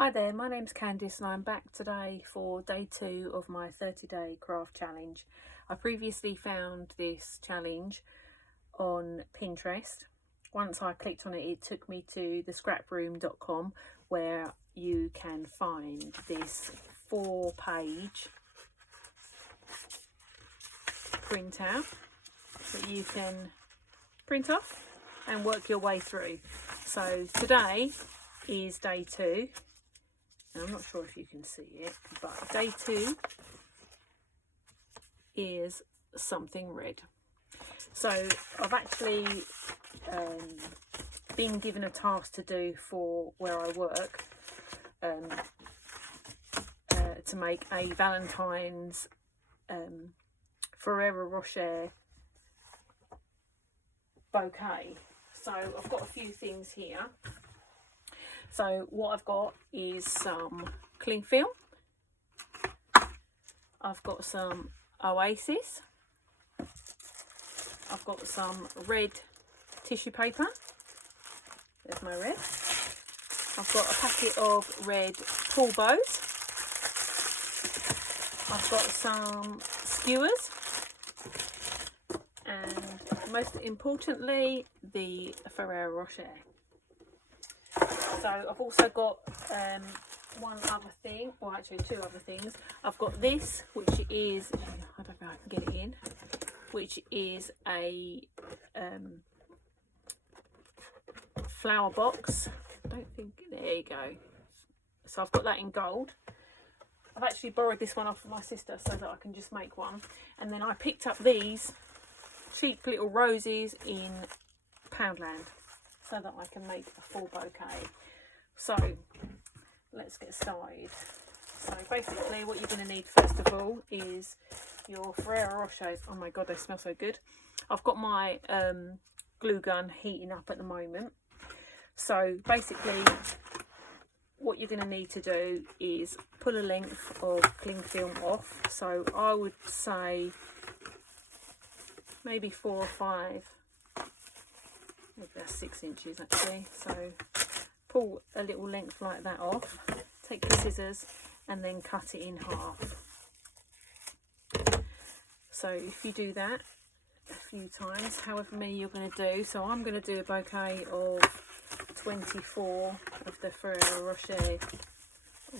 Hi there, my name's Candice and I'm back today for day 2 of my 30-day craft challenge. I previously found this challenge on Pinterest. Once I clicked on it, it took me to thescraproom.com where you can find this 4-page printout that you can print off and work your way through. So today is day 2. And I'm not sure if you can see it, but day 2 is something red. So I've actually been given a task to do for where I work to make a Valentine's Ferrero Rocher bouquet. So I've got a few things here. So what I've got is some cling film, I've got some Oasis, I've got some red tissue paper, there's my red, I've got a packet of red pull bows, I've got some skewers, and most importantly the Ferrero Rocher. So I've also got one other thing, or actually 2 other things. I've got this, which is, I don't know if I can get it in, which is a flower box. I don't think, there you go. So I've got that in gold. I've actually borrowed this one off of my sister so that I can just make one. And then I picked up these cheap little roses in Poundland so that I can make a full bouquet. So let's get started. So basically what you're going to need first of all is your Ferrero Rochers. Oh my god, they smell so good. I've got my glue gun heating up at the moment. So basically what you're going to need to do is pull a length of cling film off. So I would say maybe 4 or 5, maybe that's 6 inches actually. So pull a little length like that off, take the scissors and then cut it in half. So if you do that a few times, however many you're going to do, so I'm going to do a bouquet of 24 of the Ferrero Rocher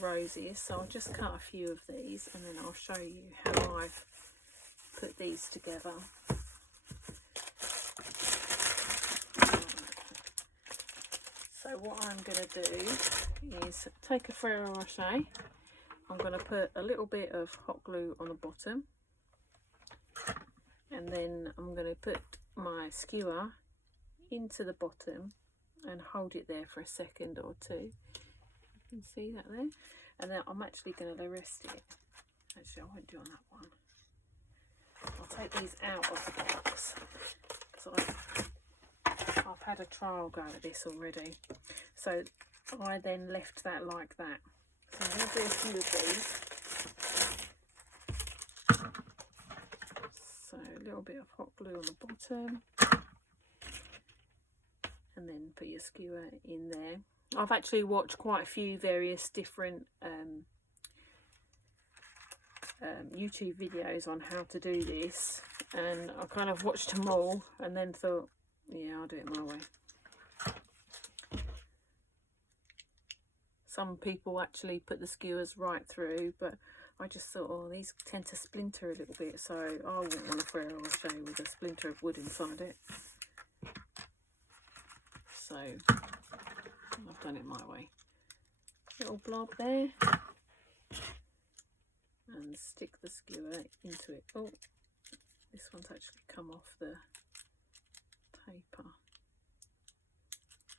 roses, so I'll just cut a few of these and then I'll show you how I've put these together. So what I'm going to do is take a Ferrero Rocher, I'm going to put a little bit of hot glue on the bottom, and then I'm going to put my skewer into the bottom and hold it there for a second or 2. You can see that there. And then I'm actually going to rest it. Actually, I won't do on that one. I'll take these out of the box because I've had a trial go at this already. So I then left that like that. So I'm going to do a few of these. So a little bit of hot glue on the bottom. And then put your skewer in there. I've actually watched quite a few various different YouTube videos on how to do this. And I kind of watched them all and then thought, yeah, I'll do it my way. Some people actually put the skewers right through, but I just thought, oh, these tend to splinter a little bit, so I wouldn't want a Ferrero Rocher with a splinter of wood inside it. So I've done it my way. Little blob there, and stick the skewer into it. Oh, this one's actually come off the paper,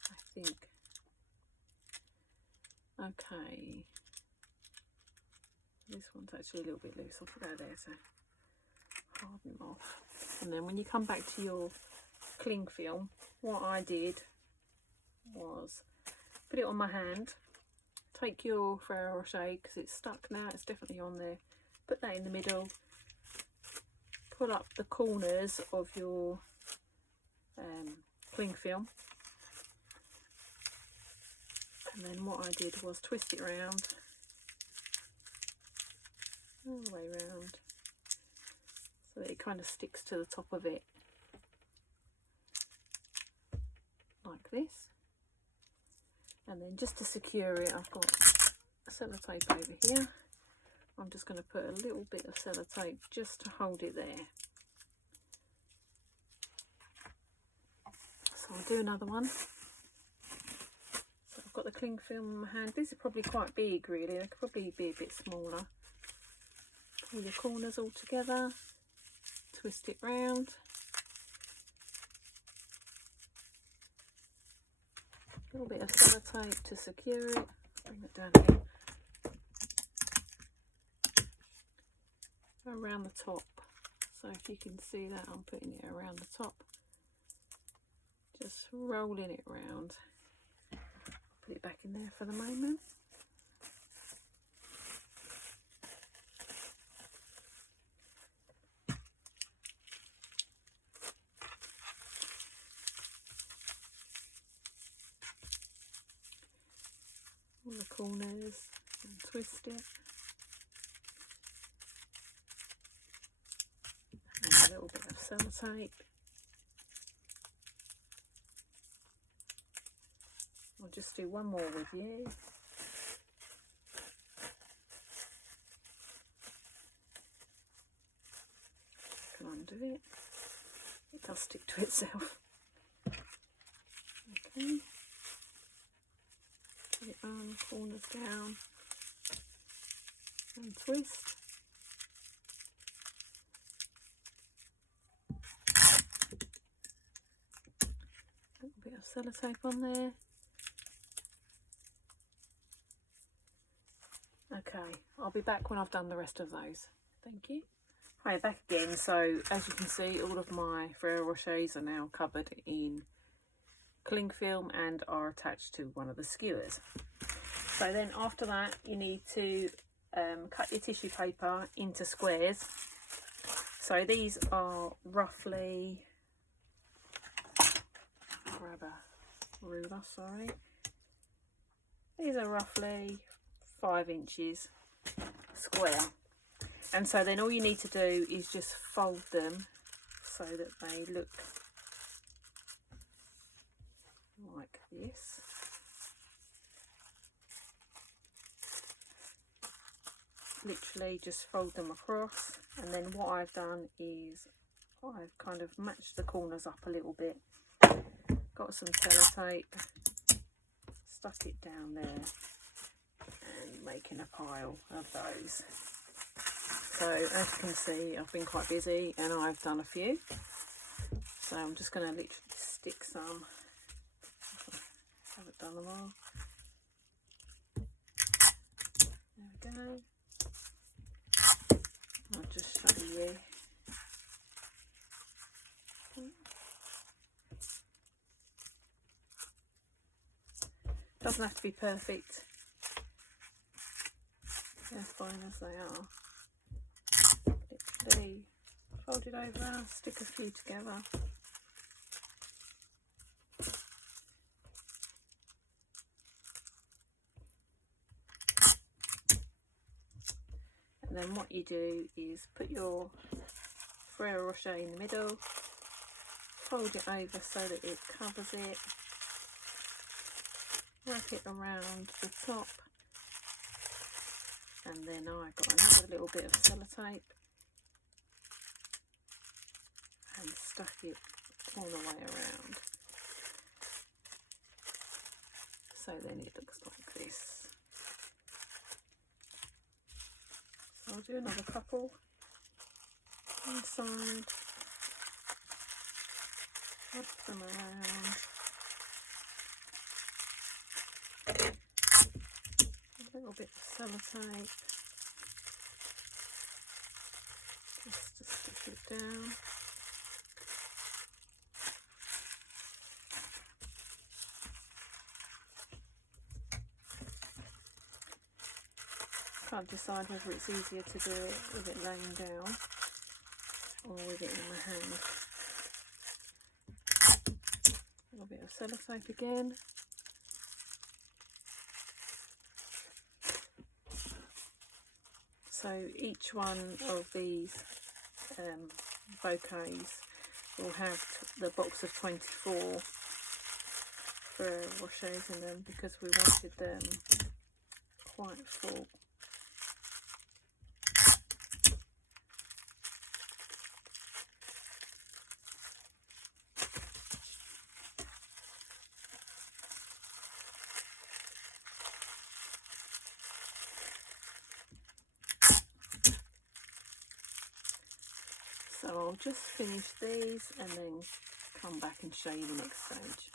I think. Okay, this one's actually a little bit loose. I'll put that there to harden off. And then when you come back to your cling film, what I did was put it on my hand, take your Ferrero Rocher because it's stuck now, it's definitely on there, put that in the middle, pull up the corners of your cling film And then what I did was twist it around, all the way around, so that it kind of sticks to the top of it, like this. And then just to secure it, I've got sellotape over here. I'm just going to put a little bit of sellotape just to hold it there. So I'll do another one. So I've got the cling film in my hand. These are probably quite big really, they could probably be a bit smaller. Pull the corners all together, twist it round. A little bit of sellotape to secure it. Bring it down here. Around the top. So if you can see that, I'm putting it around the top. Just rolling it round. Put it back in there for the moment. All the corners and twist it. And a little bit of sellotape. I'll just do one more with you. Can undo it. It does stick to itself. Okay. Put it on, corners down, and twist. A little bit of sellotape on there. Okay, I'll be back when I've done the rest of those. Thank you. Hi, back again. So as you can see, all of my Ferrero Rochers are now covered in cling film and are attached to one of the skewers. So then after that, you need to cut your tissue paper into squares. So these are roughly, grab a ruler, sorry. These are roughly 5 inches square. And so then all you need to do is just fold them so that they look like this. Literally just fold them across, and then what I've done is I've kind of matched the corners up a little bit, got some sellotape, stuck it down there and making a pile of those. So as you can see, I've been quite busy and I've done a few. So I'm just going to literally stick some. I haven't done them all. There we go. I'll just show you. Doesn't have to be perfect. They're fine as they are. Literally fold it over, stick a few together. And then what you do is put your Ferrero Rocher in the middle, fold it over so that it covers it, wrap it around the top, and then I've got another little bit of sellotape and stuck it all the way around. So then it looks like this. So I'll do another couple inside, wrap them around. A little bit of sellotape just to stick it down. Can't decide whether it's easier to do it with it laying down or with it in my hand. A little bit of sellotape again. So each one of these bouquets will have the box of 24 Ferrero Rochers in them, because we wanted them quite full. So I'll just finish these and then come back and show you the next stage.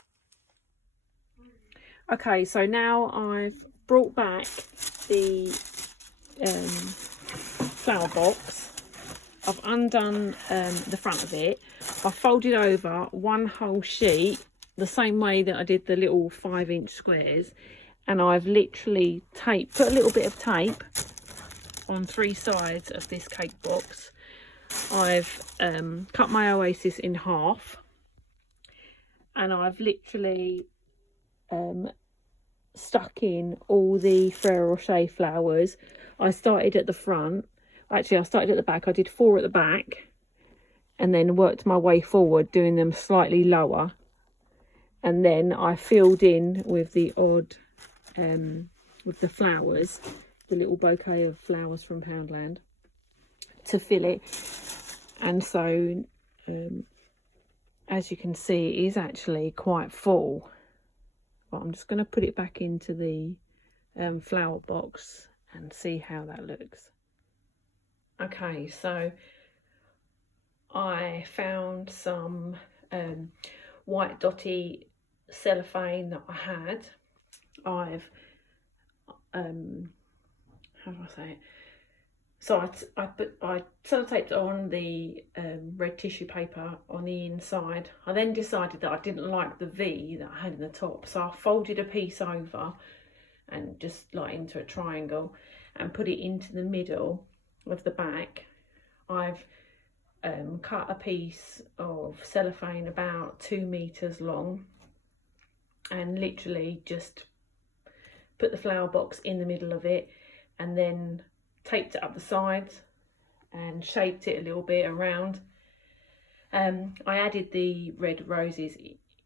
Okay, so now I've brought back the flower box. I've undone the front of it. I folded over one whole sheet the same way that I did the little 5-inch squares, and I've literally put a little bit of tape on 3 sides of this cake box. I've cut my oasis in half, and I've literally stuck in all the Ferrero Rocher flowers. I started at the front. Actually, I started at the back. I did 4 at the back and then worked my way forward, doing them slightly lower. And then I filled in with the odd, with the flowers, the little bouquet of flowers from Poundland to fill it. And so, as you can see, it is actually quite full. But I'm just going to put it back into the flower box and see how that looks. Okay, so I found some white dotty cellophane that I had. I've how do I say it? So I sellotaped on the red tissue paper on the inside. I then decided that I didn't like the V that I had in the top, so I folded a piece over and just like into a triangle and put it into the middle of the back. I've cut a piece of cellophane about 2 meters long and literally just put the flower box in the middle of it, and then taped it up the sides and shaped it a little bit around. I added the red roses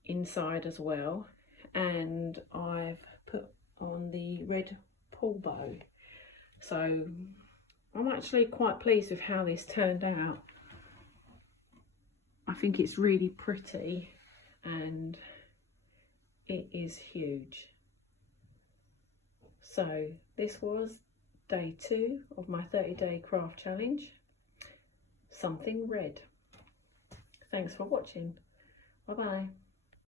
inside as well, and I've put on the red pull bow. So I'm actually quite pleased with how this turned out. I think it's really pretty and it is huge. So this was day 2 of my 30-day craft challenge. Something red. Thanks for watching. Bye bye.